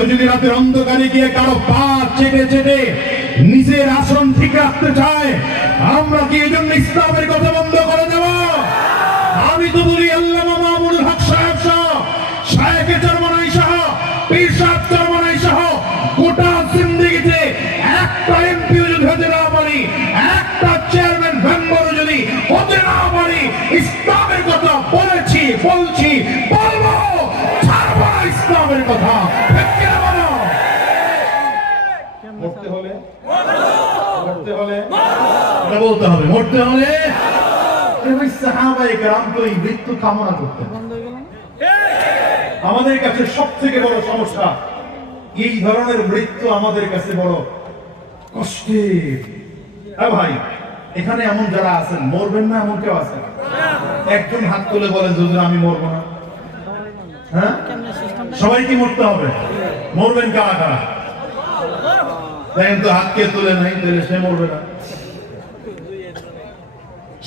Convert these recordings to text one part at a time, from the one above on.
কেউ যদি রাতের অন্ধকারে গিয়ে কারও পা চেটে চেটে নিজের আসন ঠিক রাখতে চায়। আমরা কি এই জন্য ইসলামের কথা বন্ধ করে দেব? আমি তো বলি, আল্লাহ ছাড়বো ইসলামের কথা। ঠিক কিনা বলো? মরতে হলে? মরতে হলে? বলতে হবে মরতে হলে? এ ভাই তো এই মৃত্যু কামনা করতেন। আমাদের কাছে সব থেকে বড় সমস্যা এই ধরনের মৃত্যু আমাদের কাছে বড় কষ্টের। হ্যাঁ ভাই এখানে এমন যারা আছেন মরবেন না এমন কেউ আছেন একজন হাত তুলে বলেন যদি আমি মরবো না। হ্যাঁ? সবাই কি মরতে হবে। মরবেন কারা কারা? দেখেন তো হাত কে তুলে নাই তাহলে সে মরবে না।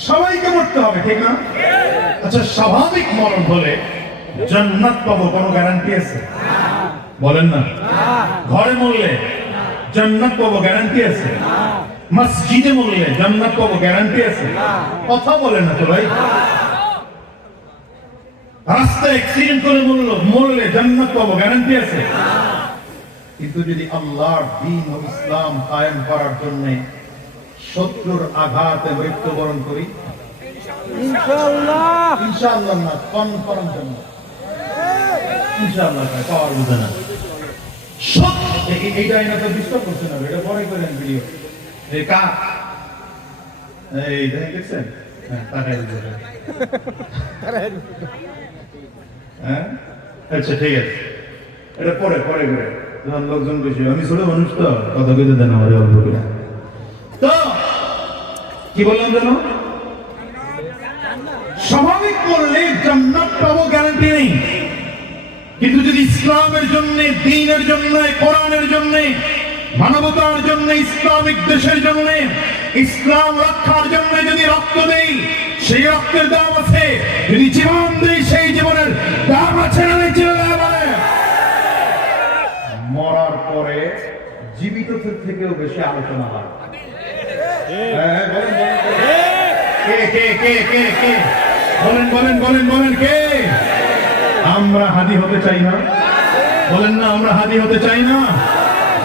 সবাইকে মরতে হবে, ঠিক না? আচ্ছা স্বাভাবিক মরণ হলে জান্নাত পাবো, কোনো গ্যারান্টি আছে? বলেন না। ঘরে মরলে জান্নাত পাবো গ্যারান্টি আছে? মসজিদে মরলে জান্নাত পাবো গ্যারান্টি আছে? কথা বলেন না তো ভাই। অ্যাক্সিডেন্ট করে মরলো মরলে জান্নাত পাবো গ্যারান্টি আছে। কিন্তু যদি আল্লাহর দিন ও ইসলাম কায়েম করার জন্য শত্রুর আঘাতে মৃত্যুবরণ করি ইনশাআল্লাহ। ইনশাআল্লাহ না কনফার্ম ইনশাআল্লাহ পাওয়ার বুঝে না। ডিস্টার্ব করছে না এটা পরে করেন ভিডিও এই কা? এই দেখেন হ্যাঁ হ্যাঁ? আচ্ছা ঠিক আছে। এটা পরে পরে করে। লোকজন বেশি আমি ছোট মানুষ তো। দেন আমার অল্প করে। তো, কি বললাম জানো স্বাভাবিক করলে জান্নাত পাবো গ্যারান্টি নেই। কিন্তু যদি ইসলামের জন্য, দিনের জন্য, কোরআনের জন্য, মানবতার জন্য, ইসলামিক দেশের জন্য, ইসলাম রক্ষার জন্য যদি রক্ত দেই, সেই রক্তের দাম আছে। যদি জীবন দেই, সেই জীবনের দাম আছে না নেই চিল্লায় বলে মরার পরে জীবিত থেকেও বেশি আলোচনা হয়। আমরা হাদি হতে চাই না। বলেন না, আমরা হাদি হতে চাই না।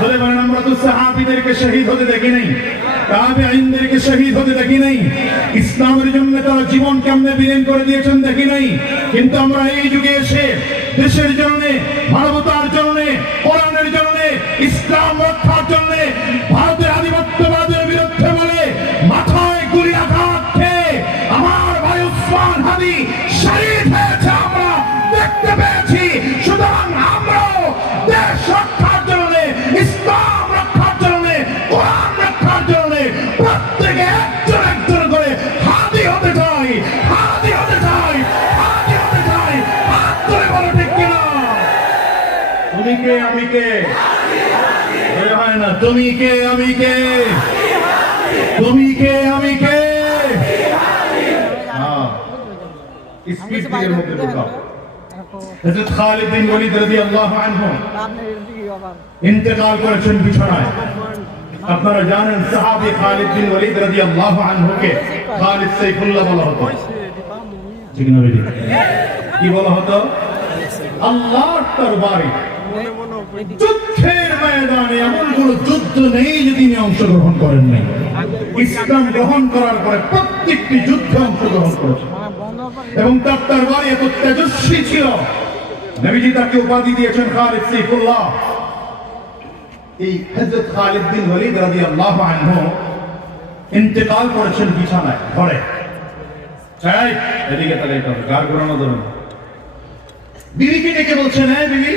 বলে বলেন, আমরা তো সাহাবিদেরকে শহীদ হতে দেখি নাই। আইনদেরকে শহীদ হতে দেখি নাই। ইসলামের জন্য তারা জীবন কেমনে বিলীন করে দিয়েছেন দেখি নাই। কিন্তু আমরা এই যুগে এসে দেশের জন্য, মানবতার জন্য, কোরআনের জন্য, ইসলাম রক্ষার জন্য কে? কে হয় না তুমি কে আমি কে? তুমি কে আমি কে? স্পিড দিকের মধ্যে ঢোকাও। হযরত খালিদ বিন ওয়ালিদ রাদিয়াল্লাহু আনহু আপনি এদিকে আবার। ইন্তেকাল করেছেন বিছানায়। আপনারা জানেন সাহাবী খালিদ বিন ওয়ালিদ রাদিয়াল্লাহু আনহুকে খালিদ সাইফুল্লাহ বলা হতো। ঠিক না কি বলা হতো? আল্লাহর যুদ্ধের ময়দানে এমন কোন যুদ্ধ নেই যে তিনি অংশগ্রহণ করেন নাই। ইসলাম গ্রহণ করার পরে প্রত্যেকটি যুদ্ধে অংশগ্রহণ করেছেন এবং তার তরবারি এত তেজস্বী ছিল। নবীজি তাকে উপাধি দিয়েছেন খালিদ সাইফুল্লাহ। এই হযরত খালিদ বিন ওয়ালিদ রাদিয়াল্লাহু আনহু ইন্তেকাল করেছেন বিছানায়, ঘরে। চাই এদিকে তাহলে এটা গার ঘোরানো ধরে বিবিকে ডেকে বলছেন হ্যাঁ বিবি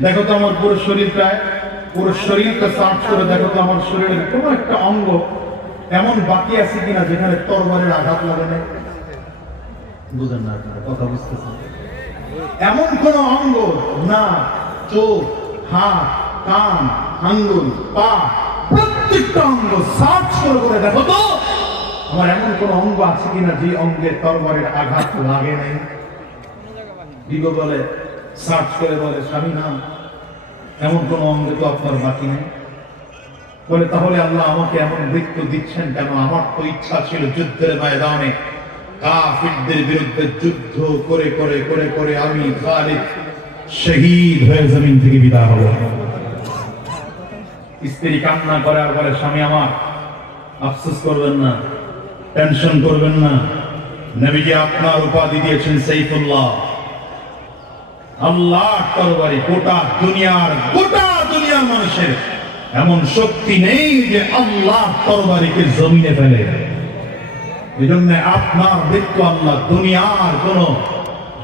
দেখো তো আমার পুরো শরীরটা পুরো শরীরটা সার্চ করে দেখো তো আমার শরীরের কোনো একটা অঙ্গ এমন বাকি আছে কিনা যেখানে তরবারের আঘাত লাগে না বুঝেন না কথা বুঝতেছেন? এমন কোন অঙ্গ না, চোখ, হাত, কান, আঙ্গুল, পা, প্রত্যেকটা অঙ্গ সার্চ করে করে দেখো তো, আমার এমন কোন অঙ্গ আছে কিনা যে অঙ্গে তরবারের আঘাত লাগে নাই? বলে সার্চ করে বলে, স্বামী নাম এমন কোন অঙ্গ তো আপনার বাকি নেই। বলে, তাহলে আল্লাহ আমাকে এমন মৃত্যু দিচ্ছেন কেন আমার তো ইচ্ছা ছিল যুদ্ধের ময়দানে কাফিরদের বিরুদ্ধে যুদ্ধ করে করে করে করে আমি খালিদ শহীদ হয়ে জমিন থেকে বিদায় হব। স্ত্রী কান্না করে আর বলে, স্বামী আমার, আফসোস করবেন না, টেনশন করবেন না। নবীজি আপনার উপাধি দিয়েছেন সাইফুল্লাহ। আল্লাহ তরবারি গোটা দুনিয়ার গোটা দুনিয়ার মানুষের এমন শক্তি নেই যে আল্লাহ তরবারিকে জমিনে ফেলে এই জন্য আপনার মৃত্যু আল্লাহ দুনিয়ার কোন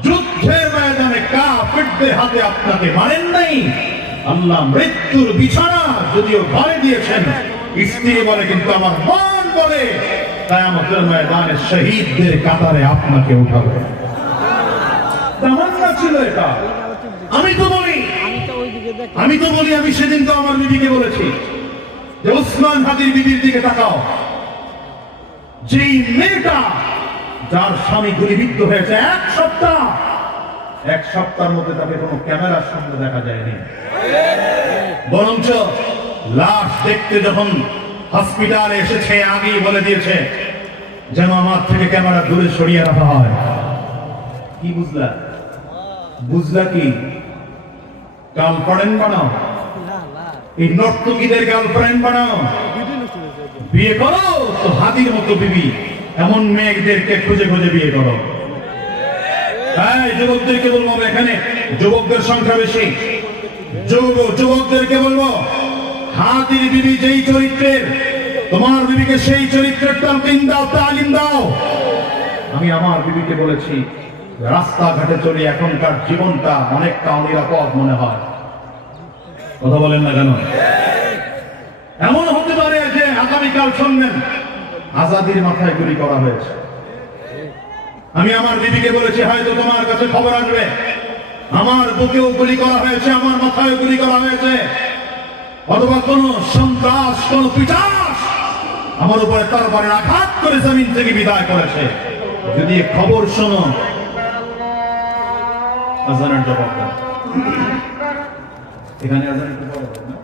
যুদ্ধের ময়দানে হাতে আপনাকে নাই। আল্লাহ মৃত্যুর বিছানা যদিও ঘরে দিয়েছেন, স্ত্রী বলে কিন্তু আমার মন বলে তাই আমাদের ময়দানে শহীদদের কাতারে আপনাকে উঠাবে। ছিল এটা। আমি তো বলি, আমি তো বলি, আমি সেদিন তো আমার বিবিকে বলেছি যে ওসমান হাদির বিবির দিকে তাকাও। যেই মেয়েটা যার স্বামী গুলিবিদ্ধ হয়েছে এক সপ্তাহ, এক সপ্তাহের মধ্যে তাকে কোনো ক্যামেরার সামনে দেখা যায়নি। বরঞ্চ লাশ দেখতে যখন হসপিটালে এসেছে, আগেই বলে দিয়েছে যেন আমার থেকে ক্যামেরা দূরে সরিয়ে রাখা হয়। কি বুঝলা? বুঝলা কি? গার্লফ্রেন্ড বানাও। এই নর্তকীদের গার্লফ্রেন্ড বানাও। বিয়ে করো তো হাতির মতো বিবি। এমন মেয়েদেরকে খুঁজে খুঁজে বিয়ে করো। হ্যাঁ যুবকদেরকে বলব এখানে? যুবকদের সংখ্যা বেশি। যুবক যুবকদেরকে বলব, হাতির বিবি যেই চরিত্রের, তোমার বিবিকে সেই চরিত্রের তালকিন দাও, তালিম দাও। আমি আমার বিবিকে বলেছি রাস্তাঘাটে চলে এখনকার জীবনটা অনেকটা অনিরাপদ মনে হয়। কথা বলেন না কেন? এমন হতে পারে যে আগামীকাল শুনবেন, আজাদির মাথায় গুলি করা হয়েছে। আমি আমার বিবিকে বলেছি, হয়তো তোমার কাছে খবর আসবে। আমার বুকেও গুলি করা হয়েছে, আমার মাথায় গুলি করা হয়েছে। অথবা কোন সন্ত্রাস, কোন পিটাস আমার উপরে তরবারের আঘাত করে জমিন থেকে বিদায় করেছে। যদি খবর শোনো আজানের জবাব দাও এখানে আজানের জবাব পরে না?